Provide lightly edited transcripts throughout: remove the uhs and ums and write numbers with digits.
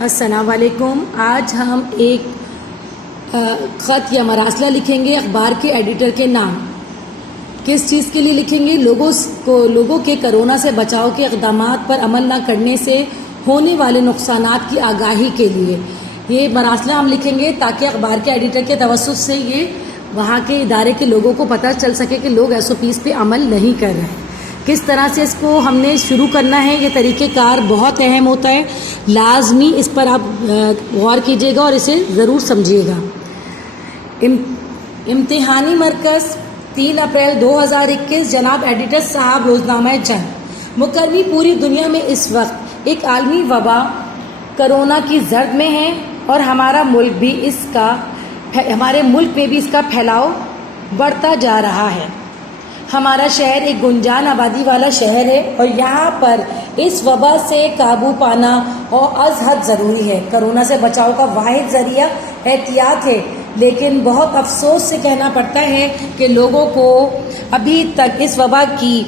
السلام علیکم. آج ہم ایک خط یا مراسلہ لکھیں گے اخبار کے ایڈیٹر کے نام. کس چیز کے لیے لکھیں گے؟ لوگوں کے کرونا سے بچاؤ کے اقدامات پر عمل نہ کرنے سے ہونے والے نقصانات کی آگاہی کے لیے یہ مراسلہ ہم لکھیں گے، تاکہ اخبار کے ایڈیٹر کے توسط سے یہ وہاں کے ادارے کے لوگوں کو پتہ چل سکے کہ لوگ SOPs پہ عمل نہیں کر رہے ہیں. کس طرح سے اس کو ہم نے شروع کرنا ہے، یہ طریقہ کار بہت اہم ہوتا ہے. لازمی اس پر آپ غور کیجیے گا اور اسے ضرور سمجھیے گا. امتحانی مرکز 3 اپریل 2021. جناب ایڈیٹر صاحب، روزنامہ جنگ. مکرمی پوری دنیا میں اس وقت ایک عالمی وبا کرونا کی زرد میں ہے اور ہمارے ملک میں بھی اس کا پھیلاؤ بڑھتا جا رہا ہے. ہمارا شہر ایک گنجان آبادی والا شہر ہے اور یہاں پر اس وبا سے قابو پانا اور از حد ضروری ہے. کرونا سے بچاؤ کا واحد ذریعہ احتیاط ہے، لیکن بہت افسوس سے کہنا پڑتا ہے کہ لوگوں کو ابھی تک اس وبا کی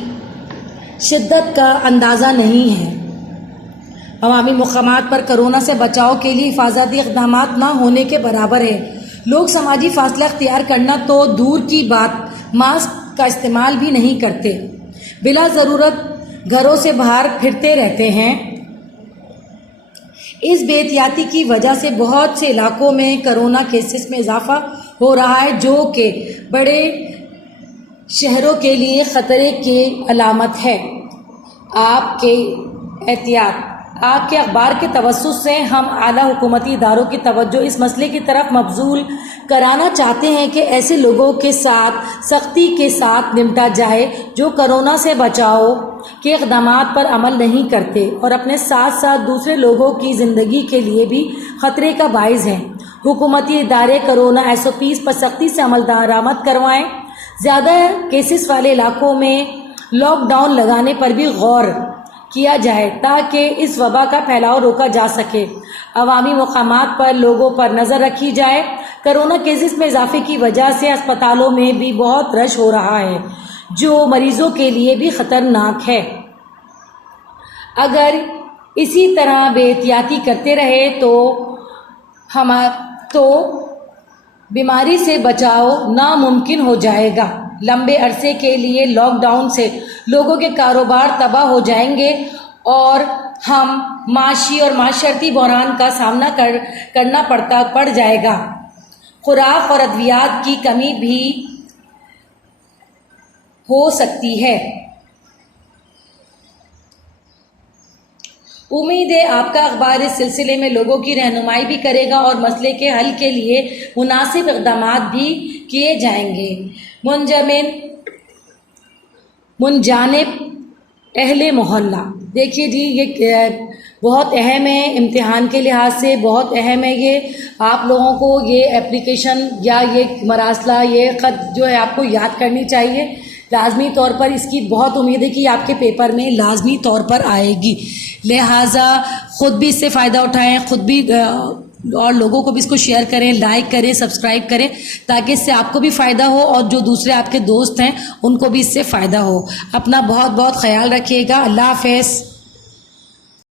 شدت کا اندازہ نہیں ہے. عوامی مقامات پر کرونا سے بچاؤ کے لیے حفاظتی اقدامات نہ ہونے کے برابر ہے. لوگ سماجی فاصلہ اختیار کرنا تو دور کی بات، ماسک کا استعمال بھی نہیں کرتے، بلا ضرورت گھروں سے باہر پھرتے رہتے ہیں. اس بے احتیاطی کی وجہ سے بہت سے علاقوں میں کرونا کیسز میں اضافہ ہو رہا ہے، جو کہ بڑے شہروں کے لیے خطرے کی علامت ہے. آپ کے اخبار کے توسط سے ہم اعلیٰ حکومتی اداروں کی توجہ اس مسئلے کی طرف مبذول کرانا چاہتے ہیں کہ ایسے لوگوں کے ساتھ سختی کے ساتھ نمٹا جائے جو کرونا سے بچاؤ کے اقدامات پر عمل نہیں کرتے اور اپنے ساتھ ساتھ دوسرے لوگوں کی زندگی کے لیے بھی خطرے کا باعث ہیں. حکومتی ادارے کرونا SOPs پر سختی سے عمل درآمد کروائیں. زیادہ کیسز والے علاقوں میں لاک ڈاؤن لگانے پر بھی غور کیا جائے تاکہ اس وبا کا پھیلاؤ روکا جا سکے. عوامی مقامات پر لوگوں پر نظر رکھی جائے. کرونا کیسز میں اضافے کی وجہ سے اسپتالوں میں بھی بہت رش ہو رہا ہے، جو مریضوں کے لیے بھی خطرناک ہے. اگر اسی طرح بے احتیاطی کرتے رہے تو بیماری سے بچاؤ ناممکن ہو جائے گا. لمبے عرصے کے لیے لاک ڈاؤن سے لوگوں کے کاروبار تباہ ہو جائیں گے اور ہم معاشی اور معاشرتی بحران کا سامنا کرنا پڑ جائے گا. خوراک اور ادویات کی کمی بھی ہو سکتی ہے. امید ہے آپ کا اخبار اس سلسلے میں لوگوں کی رہنمائی بھی کرے گا اور مسئلے کے حل کے لیے مناسب اقدامات بھی کیے جائیں گے. منجانب اہل محلہ. دیکھیے جی، یہ بہت اہم ہے، امتحان کے لحاظ سے بہت اہم ہے. یہ آپ لوگوں کو یہ اپلیکیشن یا یہ مراسلہ، یہ خط جو ہے آپ کو یاد کرنی چاہیے لازمی طور پر. اس کی بہت امید ہے کہ آپ کے پیپر میں لازمی طور پر آئے گی. لہٰذا خود بھی اس سے فائدہ اٹھائیں، خود بھی اور لوگوں کو بھی اس کو شیئر کریں، لائک کریں، سبسکرائب کریں، تاکہ اس سے آپ کو بھی فائدہ ہو اور جو دوسرے آپ کے دوست ہیں ان کو بھی اس سے فائدہ ہو. اپنا بہت بہت خیال رکھیے گا. اللہ حافظ.